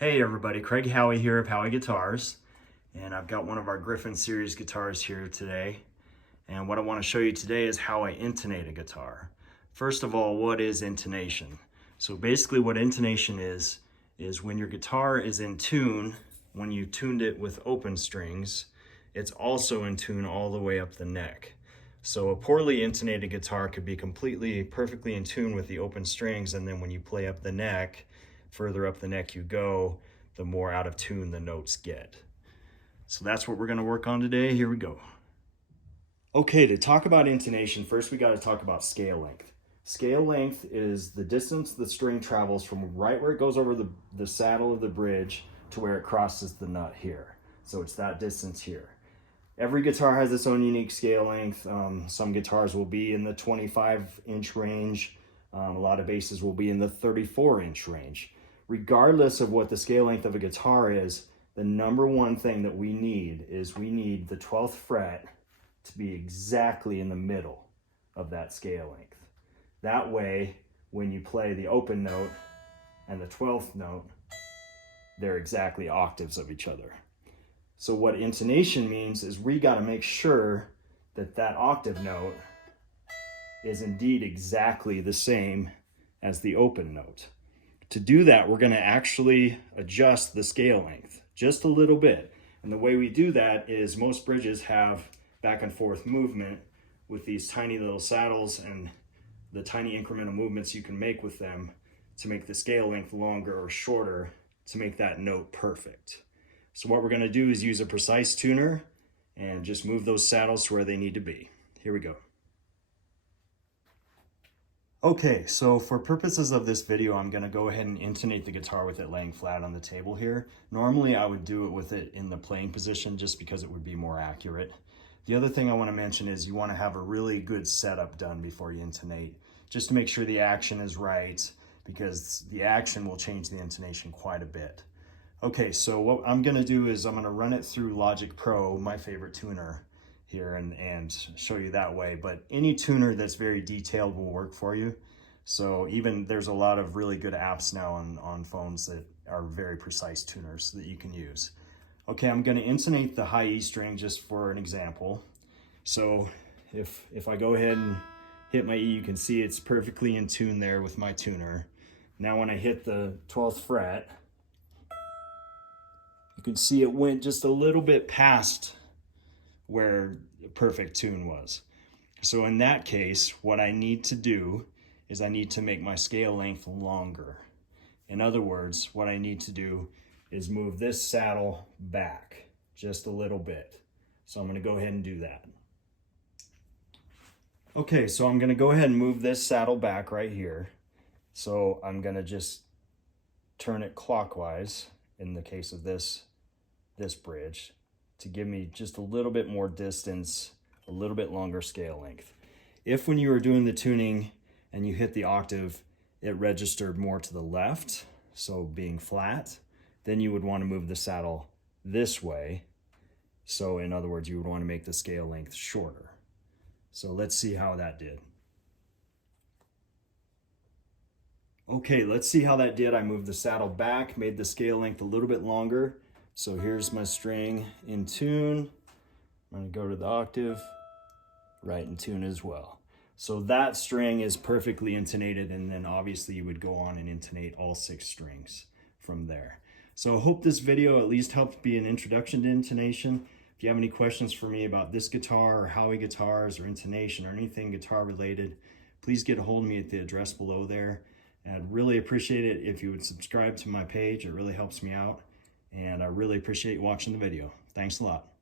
Hey everybody, Craig Howie here of Howie Guitars, and I've got one of our Griffin series guitars here today. And what I want to show you today is how I intonate a guitar. First of all, what is intonation? So basically what intonation is when your guitar is in tune, when you tuned it with open strings, it's also in tune all the way up the neck. So a poorly intonated guitar could be perfectly in tune with the open strings, and then when you play up the neck, further up the neck you go, the more out of tune the notes get. So that's what we're going to work on today. Here we go. Okay, to talk about intonation, first we got to talk about scale length. Scale length is the distance the string travels from right where it goes over the saddle of the bridge to where it crosses the nut here. So it's that distance here. Every guitar has its own unique scale length. Some guitars will be in the 25-inch range. A lot of basses will be in the 34-inch range. Regardless of what the scale length of a guitar is, the number one thing that we need is the 12th fret to be exactly in the middle of that scale length. That way, when you play the open note and the 12th note, they're exactly octaves of each other. So what intonation means is we got to make sure that that octave note is indeed exactly the same as the open note. To do that, we're going to actually adjust the scale length just a little bit. And the way we do that is most bridges have back and forth movement with these tiny little saddles and the tiny incremental movements you can make with them to make the scale length longer or shorter to make that note perfect. So what we're going to do is use a precise tuner and just move those saddles to where they need to be. Here we go. Okay, so for purposes of this video, I'm going to go ahead and intonate the guitar with it laying flat on the table here. Normally, I would do it with it in the playing position just because it would be more accurate. The other thing I want to mention is you want to have a really good setup done before you intonate, just to make sure the action is right, because the action will change the intonation quite a bit. Okay, so what I'm going to do is I'm going to run it through Logic Pro, my favorite tuner here, and show you that way. But any tuner that's very detailed will work for you. So even there's a lot of really good apps now on phones that are very precise tuners that you can use. Okay, I'm going to intonate the high E string just for an example. So if I go ahead and hit my E, you can see it's perfectly in tune there with my tuner. Now when I hit the 12th fret, you can see it went just a little bit past where perfect tune was. So in that case, what I need to do is I need to make my scale length longer. In other words, what I need to do is move this saddle back just a little bit. So I'm going to go ahead and do that. Okay, so I'm going to go ahead and move this saddle back right here. So I'm going to just turn it clockwise in the case of this bridge, to give me just a little bit more distance, a little bit longer scale length. If when you were doing the tuning and you hit the octave, it registered more to the left, so being flat, then you would want to move the saddle this way. So in other words, you would want to make the scale length shorter. So let's see how that did. Okay, let's see how that did. I moved the saddle back, made the scale length a little bit longer. So here's my string in tune. I'm going to go to the octave, right in tune as well. So that string is perfectly intonated, and then obviously you would go on and intonate all 6 strings from there. So I hope this video at least helped be an introduction to intonation. If you have any questions for me about this guitar or Howie guitars or intonation or anything guitar related, please get a hold of me at the address below there. And I'd really appreciate it if you would subscribe to my page. It really helps me out. And I really appreciate watching the video. Thanks a lot.